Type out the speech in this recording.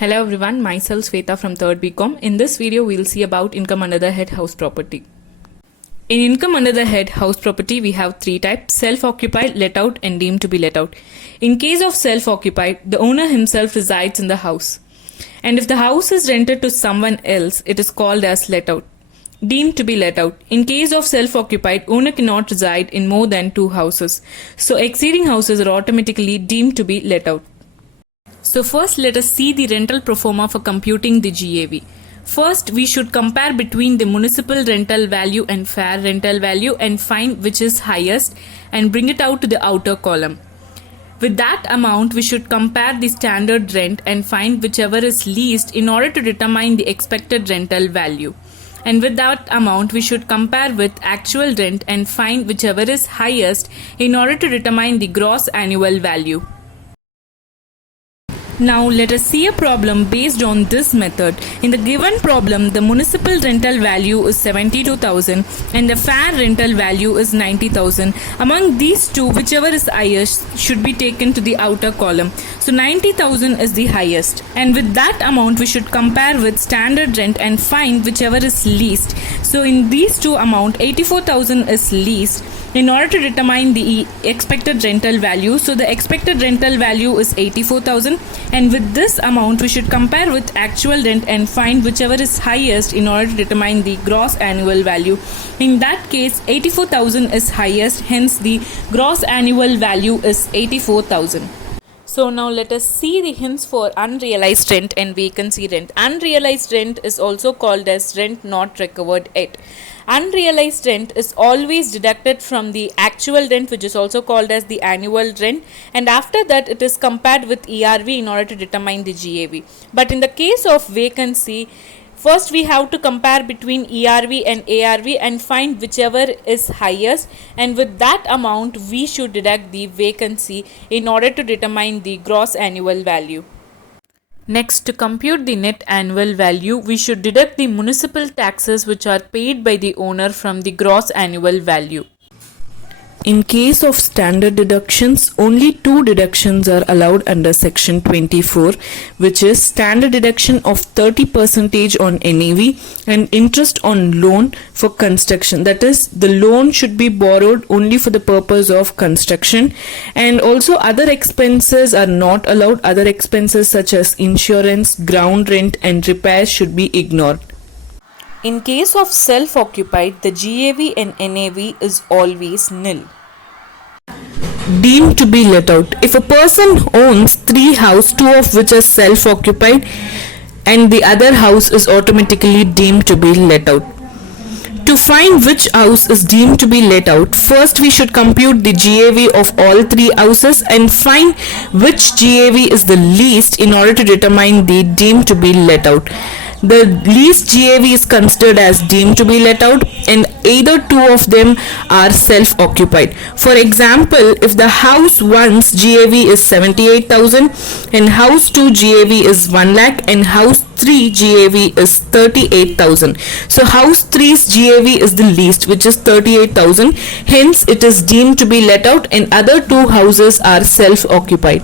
Hello everyone, myself Sweta from 3rd BCom. In this video, we'll see about income under the head house property. In income under the head house property, we have three types: self-occupied, let out, and deemed to be let out. In case of self-occupied, the owner himself resides in the house. And if the house is rented to someone else, it is called as let out. Deemed to be let out. In case of self-occupied, owner cannot reside in more than 2 houses. So exceeding houses are automatically deemed to be let out. So first let us see the rental proforma for computing the GAV. First we should compare between the municipal rental value and fair rental value and find which is highest and bring it out to the outer column. With that amount we should compare the standard rent and find whichever is least in order to determine the expected rental value. And with that amount we should compare with actual rent and find whichever is highest in order to determine the gross annual value. Now let us see a problem based on this method. In the given problem, the municipal rental value is 72,000 and the fair rental value is 90,000. Among these two, whichever is highest should be taken to the outer column. So 90,000 is the highest. And with that amount, we should compare with standard rent and find whichever is least. So in these two amount, 84,000 is least in order to determine the expected rental value. So the expected rental value is 84,000. And with this amount we should compare with actual rent and find whichever is highest in order to determine the gross annual value. In that case 84,000 is highest, hence the gross annual value is 84,000. So now let us see the hints for unrealized rent and vacancy rent. Unrealized rent is also called as rent not recovered yet. Unrealized rent is always deducted from the actual rent, which is also called as the annual rent, and after that it is compared with ERV in order to determine the GAV. But in the case of vacancy, first we have to compare between ERV and ARV and find whichever is highest, and with that amount we should deduct the vacancy in order to determine the gross annual value. Next, to compute the net annual value, we should deduct the municipal taxes which are paid by the owner from the gross annual value. In case of standard deductions, only 2 deductions are allowed under section 24, which is standard deduction of 30% on NAV and interest on loan for construction. That is, the loan should be borrowed only for the purpose of construction, and also other expenses are not allowed. Other expenses such as insurance, ground rent and repairs should be ignored. In case of self-occupied, the GAV and NAV is always nil. Deemed to be let out. If a person owns 3 houses, 2 of which are self-occupied and the other house is automatically deemed to be let out. To find which house is deemed to be let out, first we should compute the GAV of all 3 houses and find which GAV is the least in order to determine the deemed to be let out. The least GAV is considered as deemed to be let out, and either 2 of them are self-occupied. For example, if the house 1's GAV is 78,000 and house 2 GAV is 1 lakh and house 3 GAV is 38,000. So house 3's GAV is the least, which is 38,000. Hence it is deemed to be let out and other 2 houses are self-occupied.